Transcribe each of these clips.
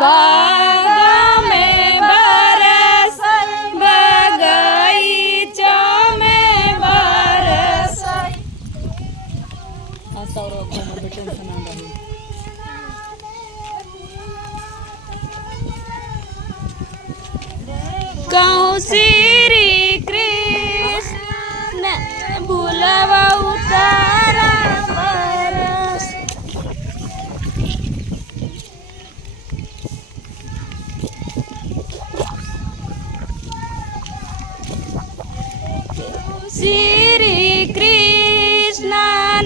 बाग में बरस बगीचों में बरस। कहूँ श्री कृष्ण भूलवा उतारा बरस। श्री कृष्ण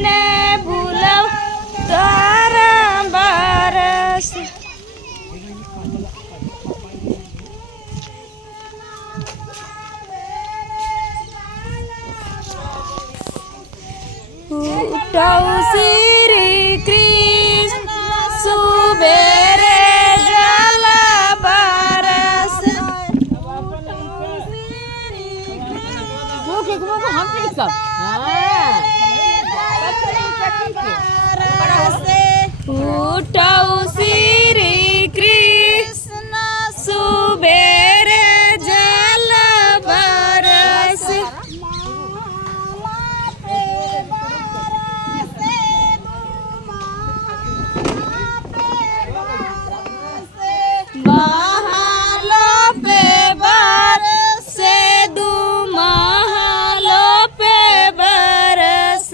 ने भूलवा उतारा बरस। उठो श्री कृष्ण सुबेरे जल बरस। उठो श्री कृष्ण सुबेरे जल बरस। महलों पे बरसे दू महलों पे बरस।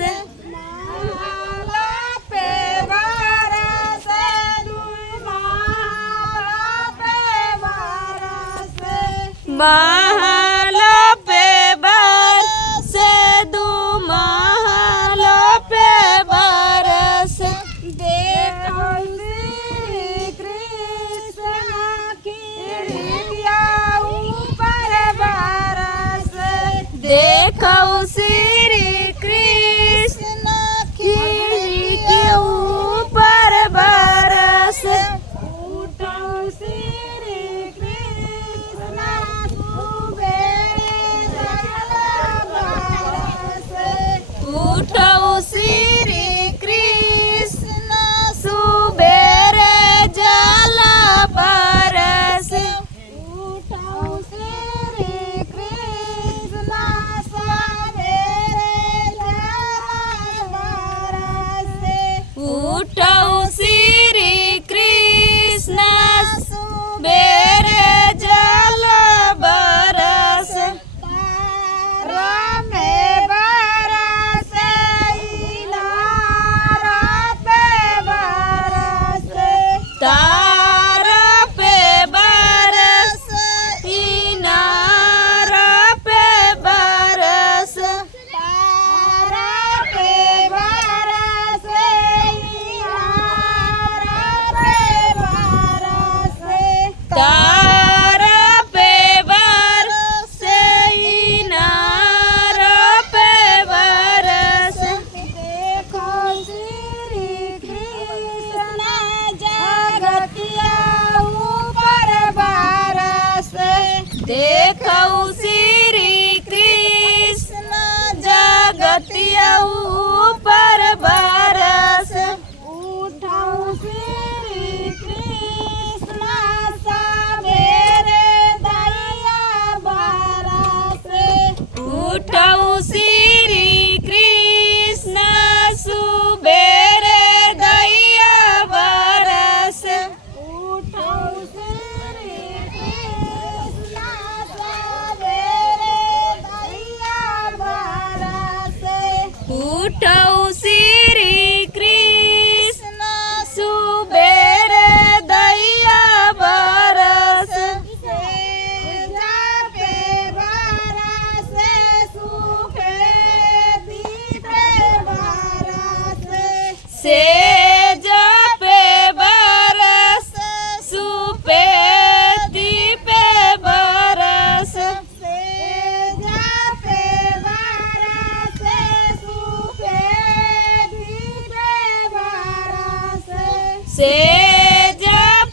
महलों पे बरसे दू महलों पे बरस। महलों पे बरसे दू महलों पे बरस। देखो श्री कृष्ण देखो श्री कृष्ण के ऊपर बरस। उठो श्री कृष्ण सुबेरे जल बरस। उठो श्री कृष्ण सुबेरे जल बरस। उठो श्री कृष्ण उठो श्री कृष्ण सुबेरे जल बरस। तारा में बरस इनारा पे बरस। तारा पे बरस इनारा पे बरस। तारा पे बरस तारा पे बरस इनारा पे बरस। देखो श्री कृष्ण जगतिया ऊपर बरस। देखो श्री कृष्ण जगतिया ऊपर बरस। उठो श्री कृष्ण उठो श्री कृष्ण सुबेरे दैया बरस। उठो श्री कृष्ण सुबेरे दैया बरस। उठो श्री कृष्ण सुबेरे दैया बरस। सेज पे बरस सुपेती पे बरस। सेज पे बरस सुपेती पे बरस। सेज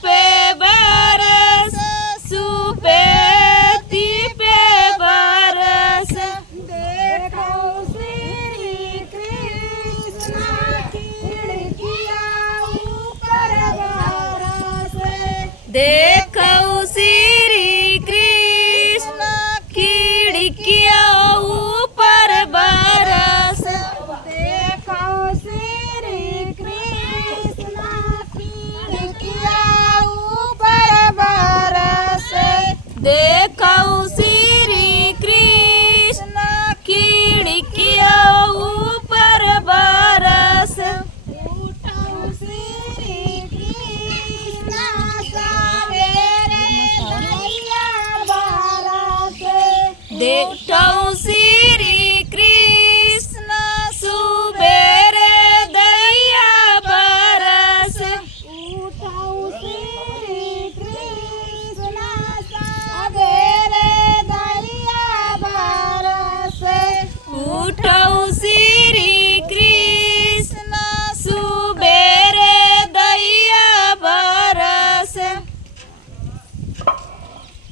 पे बरस सुपेती पे बरस। देखो श्री कृष्ण देखो श्री कृष्ण खिड़कियों ऊपर बरस देखो श्री कृष्ण खिड़कियाँ ऊपर बरस देखो श्री कृष्ण खिड़कियों ऊपर बरस उठो श्री कृष्ण सवेरे नैया बरस देखो श्री